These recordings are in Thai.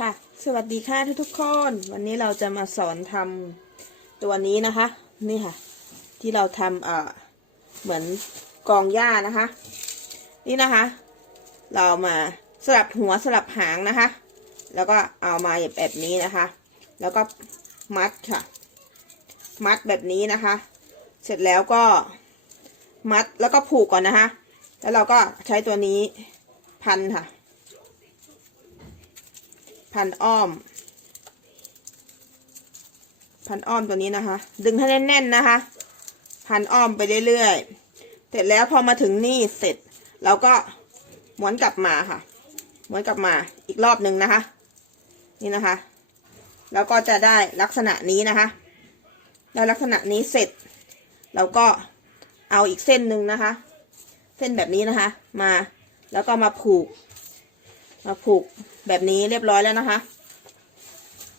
ค่ะสวัสดีค่ะทุกทุกๆคน วันนี้เราจะมาสอนทำตัวนี้นะคะ นี่ค่ะ ที่เราทำเอ่อเหมือนกองหญ้านะคะ นี่นะคะ เรามาสลับหัวสลับหางนะคะ แล้วก็เอามาแบบนี้นะคะ แล้วก็มัดค่ะ มัดแบบนี้นะคะ เสร็จแล้วก็มัดแล้วก็ผูกก่อนนะคะ แล้วเราก็ใช้ตัวนี้พันค่ะ พันอ้อม พันอ้อมตัวนี้นะคะ ดึงให้แน่นๆนะคะ พันอ้อมไปเรื่อยๆเสร็จแล้วพอมาถึงนี่เสร็จเราก็ม้วนกลับมาค่ะ ม้วนกลับมาอีกรอบหนึ่งนะคะ นี่นะคะ แล้วก็จะได้ลักษณะนี้นะคะ ได้ลักษณะนี้เสร็จ เราก็เอาอีกเส้นหนึ่งนะคะ เส้นแบบนี้นะคะ มาแล้วก็มาผูก มาผูกแบบนี้เรียบร้อยแล้วนะคะ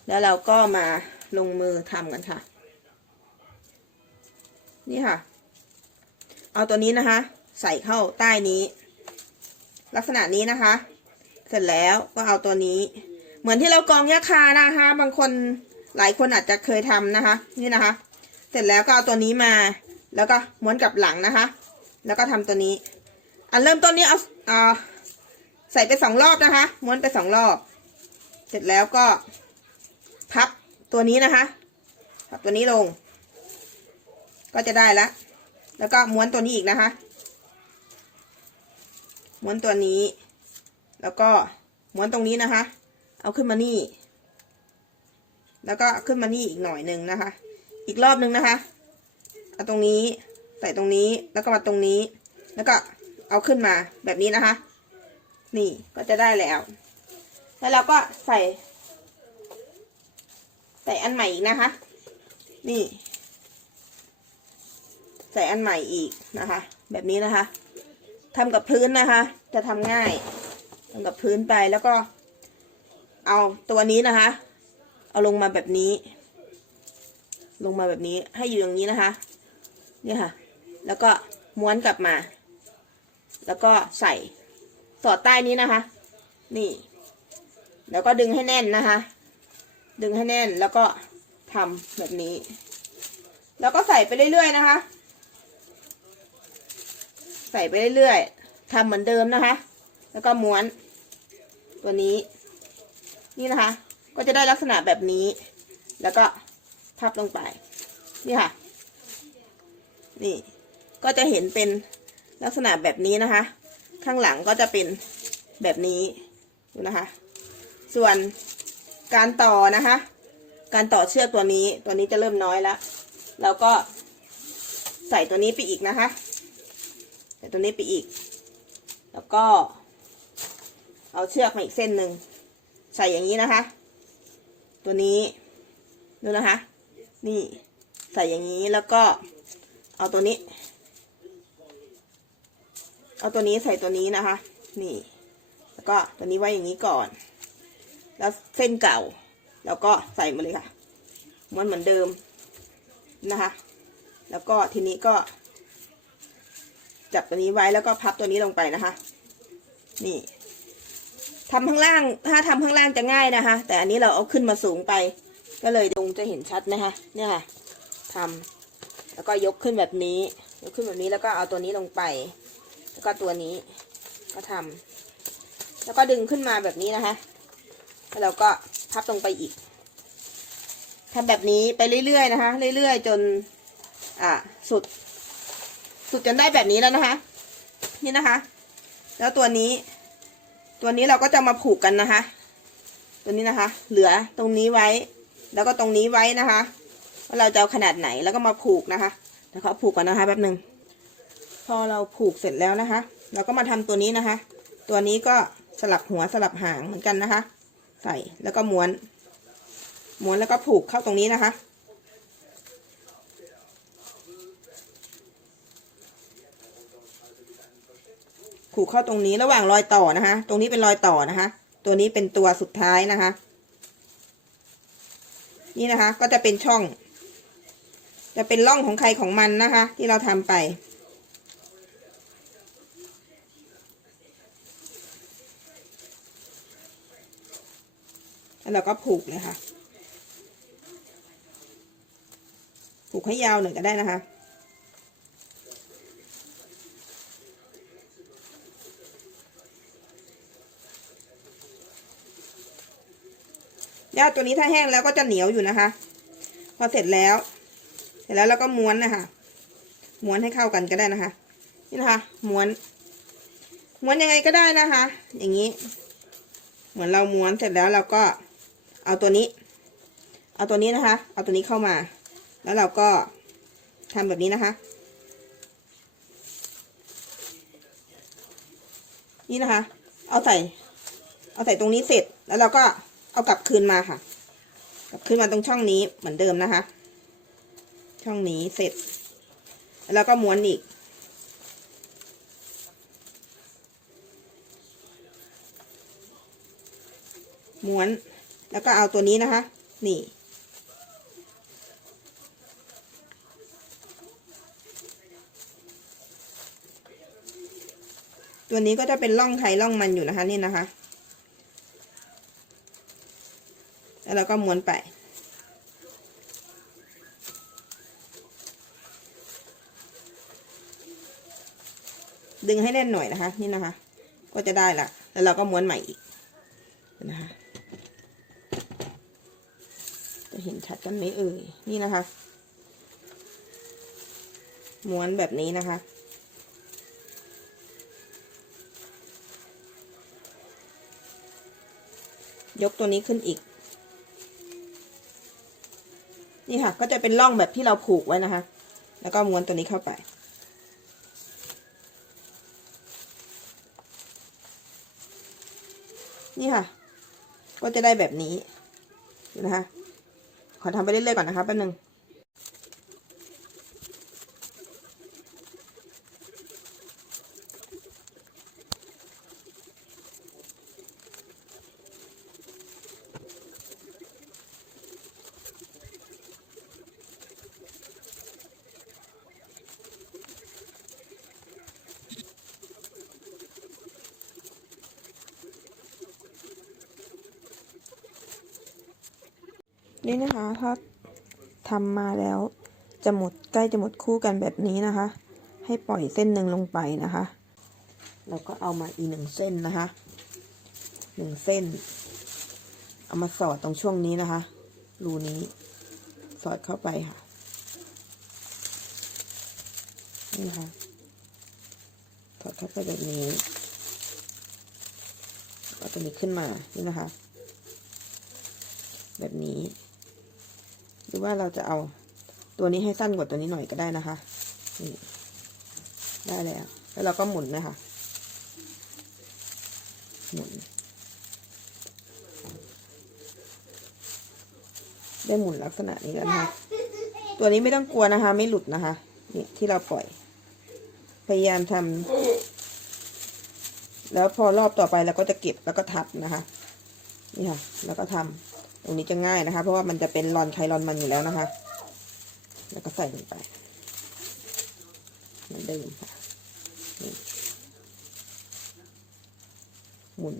แล้วเราก็มาลงมือทำกันค่ะ นี่ค่ะ เอาตัวนี้นะคะ ใส่เข้าใต้นี้ ลักษณะนี้นะคะ เสร็จแล้วก็เอาตัวนี้ เหมือนที่เรากรองยาคานะคะ บางคนหลายคนอาจจะเคยทำนะคะ นี่นะคะ เสร็จแล้วก็เอาตัวนี้มา แล้วก็ม้วนกลับหลังนะคะ แล้วก็ทำตัวนี้ อันเริ่มต้นนี้เอาเอา ส่ไปสองรอบนะคะ ม้วนไปสองรอบ เสร็จแล้วก็ พับตัวนี้นะคะ พับตัวนี้ลง ก็จะได้แล้วแล้วก็ม้วนตัวนี้อีกนะคะ ม้วนตัวนี้ แล้วก็ม้วนตรงนี้นะคะ เอาขึ้นมานี่ แล้วก็ขึ้นมานี่อีกหน่อยหนึ่งนะคะ อีกรอบหนึ่งนะคะ เอาตรงนี้ ใส่ตรงนี้ แล้วก็มาตรงนี้ แล้วก็เอาขึ้นมาแบบนี้นะคะ นี่ก็จะได้แล้ว แล้วเราก็ใส่ ใส่อันใหม่อีกนะคะ นี่ ใส่อันใหม่อีกนะคะ แบบนี้นะคะทำกับพื้นนะคะ จะทำง่ายทำกับพื้นไปแล้วก็ เอาตัวนี้นะคะ เอาลงมาแบบนี้ ลงมาแบบนี้ให้อยู่อย่างนี้นะคะ เนี่ยค่ะ แล้วก็ม้วนกลับมา แล้วก็ใส่ อดใต้นี้นะคะ นี่ แล้วก็ดึงให้แน่นนะคะ ดึงให้แน่นแล้วก็ทำแบบนี้ แล้วก็ใส่ไปเรื่อยๆนะคะ ใส่ไปเรื่อยๆทำเหมือนเดิมนะคะ แล้วก็ม้วน ตัวนี้ นี่นะคะ ก็จะได้ลักษณะแบบนี้ แล้วก็พับลงไป นี่ค่ะ นี่ ก็จะเห็นเป็นลักษณะแบบนี้นะคะ ข้างหลังก็จะเป็นแบบนี้ดูนะคะ ส่วนการต่อนะคะ การต่อเชือกตัวนี้ตัวนี้จะเริ่มน้อยแล้วเราก็ใส่ตัวนี้ไปอีกนะคะ ใส่ตัวนี้ไปอีก แล้วก็ เอาเชือกมาอีกเส้นหนึ่งใส่อย่างนี้นะคะ ตัวนี้ดูนะคะ นี่ใส่อย่างนี้แล้วก็เอาตัวนี้ เอาตัวนี้ใส่ตัวนี้นะคะ นี่ แล้วก็ตัวนี้ไว้อย่างนี้ก่อน แล้วเส้นเก่า แล้วก็ใส่มาเลยค่ะม้วนเหมือนเดิมนะคะ แล้วก็ทีนี้ก็ จับตัวนี้ไว้แล้วก็พับตัวนี้ลงไปนะคะ นี่ทำข้างล่าง ถ้าทำข้างล่างจะง่ายนะคะ แต่อันนี้เราเอาขึ้นมาสูงไป ก็เลยตรงจะเห็นชัดนะคะ เนี่ยค่ะทำแล้วก็ยกขึ้นแบบนี้ ยกขึ้นแบบนี้แล้วก็เอาตัวนี้ลงไป แล้วก็ตัวนี้ก็ทำแล้วก็ดึงขึ้นมาแบบนี้นะคะ แล้วเราก็พับลงไปอีกทำแบบนี้ไปเรื่อยๆนะคะ เรื่อยๆ จน อ่า สุด สุดจนได้แบบนี้แล้วนะคะ นี่นะคะ แล้วตัวนี้ ตัวนี้เราก็จะมาผูกกันนะคะ ตัวนี้นะคะ เหลือตรงนี้ไว้ แล้วก็ตรงนี้ไว้นะคะ ว่าเราจะเอาขนาดไหนแล้วก็มาผูกนะคะเดี๋ยวเขาผูกกันนะคะแป๊บหนึ่ง พอเราผูกเสร็จแล้วนะคะ เราก็มาทำตัวนี้นะคะ ตัวนี้ก็สลับหัวสลับหางเหมือนกันนะคะ ใส่แล้วก็ม้วน ม้วนแล้วก็ผูกเข้าตรงนี้นะคะ ผูกเข้าตรงนี้ระหว่างรอยต่อนะคะ ตรงนี้เป็นรอยต่อนะคะ ตัวนี้เป็นตัวสุดท้ายนะคะ นี่นะคะก็จะเป็นช่อง จะเป็นร่องของใครของมันนะคะ ที่เราทำไป แล้วเราก็ผูกเลยค่ะ ผูกให้ยาวหน่อยก็ได้นะคะยาตัวนี้ถ้าแห้งแล้วก็จะเหนียวอยู่นะคะ พอเสร็จแล้ว เสร็จแล้วเราก็ม้วนนะคะ ม้วนให้เข้ากันก็ได้นะคะ นี่นะคะ ม้วน ม้วนยังไงก็ได้นะคะ อย่างนี้ เหมือนเราม้วนเสร็จแล้วเราก็ เอาตัวนี้ เอาตัวนี้นะคะ เอาตัวนี้เข้ามา แล้วเราก็ทำแบบนี้นะคะ นี่นะคะ เอาใส่ เอาใส่ตรงนี้เสร็จ แล้วเราก็เอากลับคืนมาค่ะ กลับคืนมาตรงช่องนี้เหมือนเดิมนะคะ ช่องนี้เสร็จ แล้วก็ม้วนอีกม้วน แล้วก็เอาตัวนี้นะคะ นี่ ตัวนี้ก็จะเป็นร่องไทยร่องมันอยู่นะคะนี่นะคะ แล้วเราก็ม้วนไปดึงให้แน่นหน่อยนะคะ นี่นะคะ ก็จะได้ละแล้วเราก็ม้วนใหม่อีกนะคะ จะ เห็นชัดกันไหมเอ่ย นี่นะคะ ม้วนแบบนี้นะคะ ยกตัวนี้ขึ้นอีก นี่ค่ะ ก็จะเป็นร่องแบบที่เราผูกไว้นะคะ แล้วก็ม้วนตัวนี้เข้าไปนี่ค่ะ ก็จะได้แบบนี้นะคะ ขอทำไปเรื่อยๆก่อนนะคะแป๊บนึง นี่นะคะ ถ้าทำมาแล้วจะหมดใกล้จะหมดคู่กันแบบนี้นะคะ ให้ปล่อยเส้นหนึ่งลงไปนะคะ แล้วก็เอามาอีกหนึ่งเส้นนะคะหนึ่งเส้น เอามาสอดตรงช่วงนี้นะคะ รูนี้สอดเข้าไปค่ะ นี่นะคะสอดเข้าไปแบบนี้เอาตัวนี้ขึ้นมา นี่นะคะ แบบนี้ หรือว่าเราจะเอาตัวนี้ให้สั้นกว่าตัวนี้หน่อยก็ได้นะคะนี่ได้แล้ว แล้วเราก็หมุนนะคะ หมุน ได้หมุนลักษณะนี้แล้วนะคะ ตัวนี้ไม่ต้องกลัวนะคะ ไม่หลุดนะคะ นี่ที่เราปล่อย พยายามทำแล้วพอรอบต่อไปเราก็จะเก็บแล้วก็ทับนะคะ นี่ค่ะ แล้วก็ทำ ตรงนี้จะง่ายนะคะ เพราะว่ามันจะเป็นรอนไครอนมันอยู่แล้วนะคะ แล้วก็ใส่ลงไปเหมือนเดิมค่ะนี่หมุน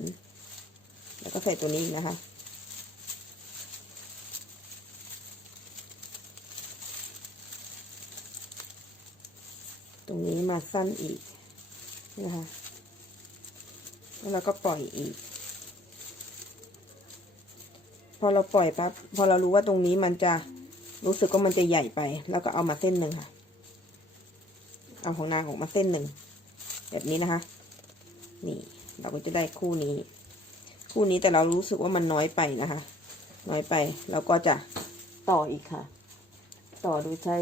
แล้วก็ใส่ตัวนี้นะคะตรงนี้มาสั้นอีกนะคะ แล้วเราก็ปล่อยอีก พอเราปล่อยปั๊บพอเรารู้ว่าตรงนี้มันจะรู้สึกว่ามันจะใหญ่ไป แล้วก็เอามาเส้นหนึ่งค่ะ เอาของนางออกมาเส้นหนึ่งแบบนี้นะคะ นี่ เราก็จะได้คู่นี้ คู่นี้แต่เรารู้สึกว่ามันน้อยไปนะคะ น้อยไปเราก็จะต่ออีกค่ะ ต่อโดยใช้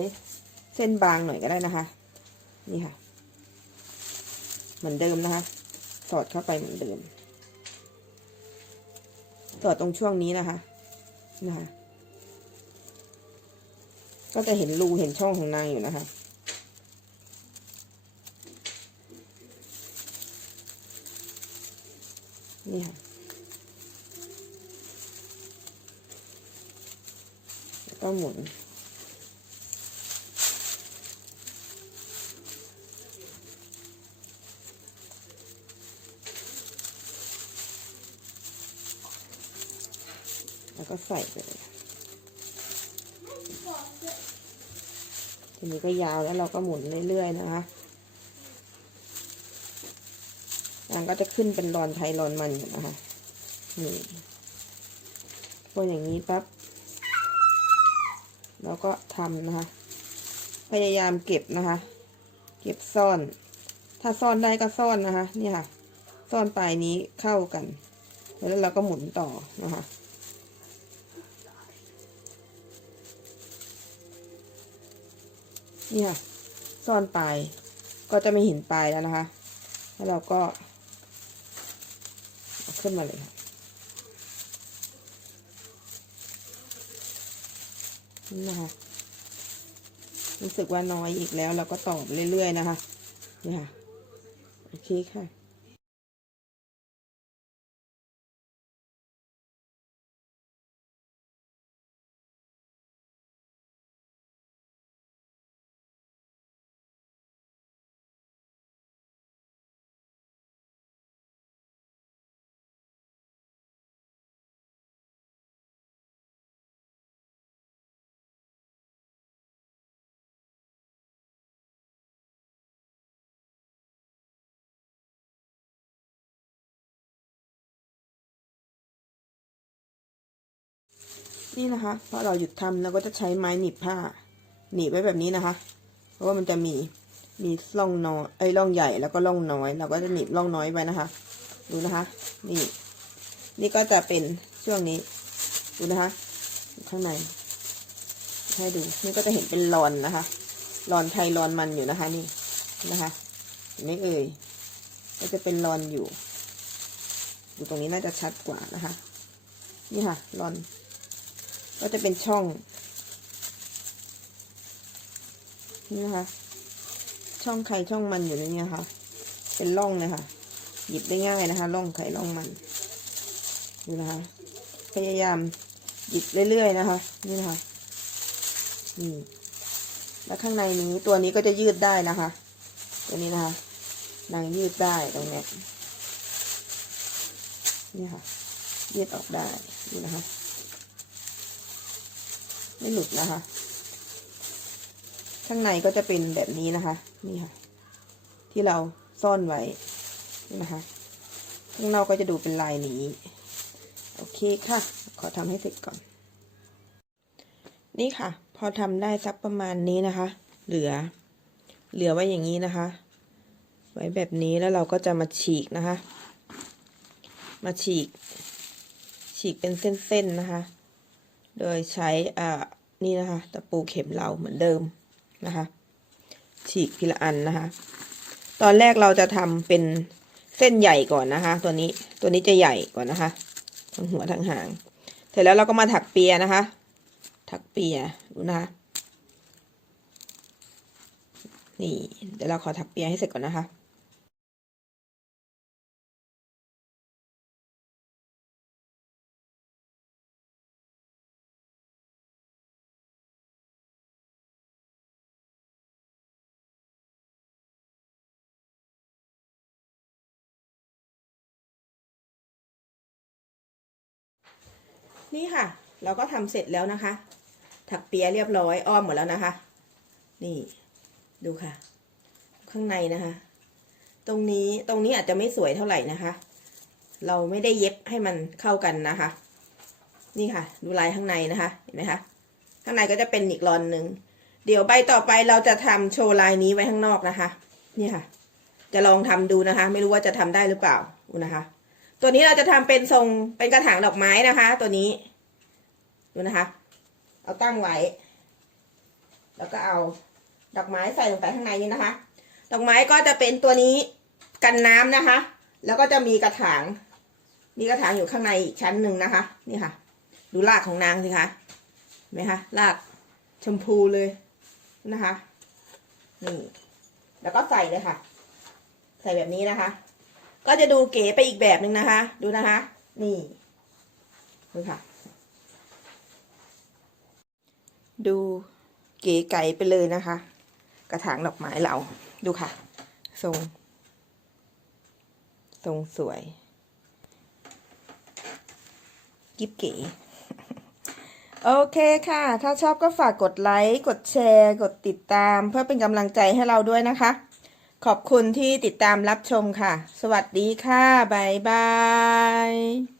เส้นบางหน่อยก็ได้นะคะ นี่ค่ะ เหมือนเดิมนะคะ สอดเข้าไปเหมือนเดิม สอดตรงช่วงนี้นะคะนะคะก็จะเห็นรูเห็นช่องของนางอยู่นะคะ นี่ค่ะแล้วก็หมุน แล้วก็ใส่ไปเลยทีนี้ก็ยาวแล้วเราก็หมุนเรื่อยๆนะคะมันก็จะขึ้นเป็นรอนไทยรอนมันอยู่นะคะนี่พออย่างนี้ปั๊บเราก็ทำนะคะ พยายามเก็บนะคะ เก็บซ่อน ถ้าซ่อนได้ก็ซ่อนนะคะ นี่ค่ะ ซ่อนปลายนี้เข้ากัน แล้วเราก็หมุนต่อนะคะ นี่ค่ะซ่อนปลายก็จะไม่เห็นปลายแล้วนะคะ แล้วเราก็ขึ้นมาเลยค่ะนี่นะคะรู้สึกว่าน้อยอีกแล้วเราก็ตอบเรื่อยๆนะคะนี่ค่ะโอเคค่ะ นี่นะคะพอเราหยุดทำเราก็จะใช้ไม้หนีบผ้า หนีบไว้แบบนี้นะคะ เพราะว่ามันจะมีมีร่องน้อยไอ้ร่องใหญ่แล้วก็ร่องน้อย เราก็จะหนีบร่องน้อยไว้นะคะ ดูนะคะ นี่ นี่ก็จะเป็นช่วงนี้ ดูนะคะ ข้างใน ให้ดู นี่ก็จะเห็นเป็นรอนนะคะรอนไทยรอนมันอยู่นะคะ นี่นะคะเห็นไหมเอ่ยก็จะเป็นรอนอยู่ดูตรงนี้น่าจะชัดกว่านะคะ นี่ค่ะรอน ก็จะเป็นช่อง นี่นะคะ ช่องไข่ช่องมันอยู่ในนี้นะคะ เป็นร่องเลยค่ะ หยิบได้ง่ายนะคะร่องไข่ร่องมันดูนะคะ พยายามหยิบเรื่อยๆนะคะ นี่นะคะนี่แล้วข้างในนี้ตัวนี้ก็จะยืดได้นะคะ ตัวนี้นะคะนางยืดได้ตรงเนี้ยนี่ค่ะยืดออกได้นี่นะคะ ไม่หลุดนะคะ ข้างในก็จะเป็นแบบนี้นะคะ นี่ค่ะ ที่เราซ่อนไว้นี่นะคะ ข้างนอกก็จะดูเป็นลายนี้ โอเคค่ะ ขอทำให้เสร็จก่อน นี่ค่ะ พอทำได้สักประมาณนี้นะคะ เหลือ เหลือไว้อย่างนี้นะคะ ไว้แบบนี้แล้วเราก็จะมาฉีกนะคะ มาฉีก ฉีกเป็นเส้นๆนะคะ โดยใช้อ่านี่นะคะตะปูเข็มเราเหมือนเดิมนะคะ ฉีกทีละอันนะคะ ตอนแรกเราจะทำเป็นเส้นใหญ่ก่อนนะคะ ตัวนี้ตัวนี้จะใหญ่ก่อนนะคะทั้งหัวทั้งหาง เสร็จแล้วเราก็มาถักเปียนะคะ ถักเปียดูนะคะนี่เดี๋ยวเราขอถักเปียให้เสร็จก่อนนะคะ นี่ค่ะ เราก็ทำเสร็จแล้วนะคะ ถักเปียเรียบร้อยอ้อมหมดแล้วนะคะ นี่ดูค่ะ ข้างในนะคะ ตรงนี้ตรงนี้อาจจะไม่สวยเท่าไหร่นะคะ เราไม่ได้เย็บให้มันเข้ากันนะคะ นี่ค่ะ ดูลายข้างในนะคะเห็นไหมคะข้างในก็จะเป็นอีกรอนหนึ่งเดี๋ยวใบต่อไปเราจะทำโชว์ลายนี้ไว้ข้างนอกนะคะ นี่ค่ะ จะลองทำดูนะคะ ไม่รู้ว่าจะทำได้หรือเปล่าดูนะคะ ตัวนี้เราจะทำเป็นทรงเป็นกระถางดอกไม้นะคะ ตัวนี้ ดูนะคะ เอาตั้งไว้ แล้วก็เอาดอกไม้ใส่ลงไปข้างในนี้นะคะ ดอกไม้ก็จะเป็นตัวนี้กันน้ำนะคะ แล้วก็จะมีกระถาง มีกระถางอยู่ข้างในอีกชั้นหนึ่งนะคะ นี่ค่ะ ดูรากของนางสิคะเห็นไหมคะรากชมพูเลยนะคะ นี่ แล้วก็ใส่เลยค่ะ ใส่แบบนี้นะคะ ก็จะดูเก๋ไปอีกแบบหนึ่งนะคะ ดูนะคะ นี่ดูค่ะ ดูเก๋ไก๋ไปเลยนะคะ กระถางดอกไม้เรา ดูค่ะ ทรง ทรงสวย กิ๊บเก๋โอเคค่ะ ถ้าชอบก็ฝากกดไลค์ กดแชร์ กดติดตาม เพื่อเป็นกำลังใจให้เราด้วยนะคะ ขอบคุณที่ติดตามรับชมค่ะ สวัสดีค่ะ บ๊ายบาย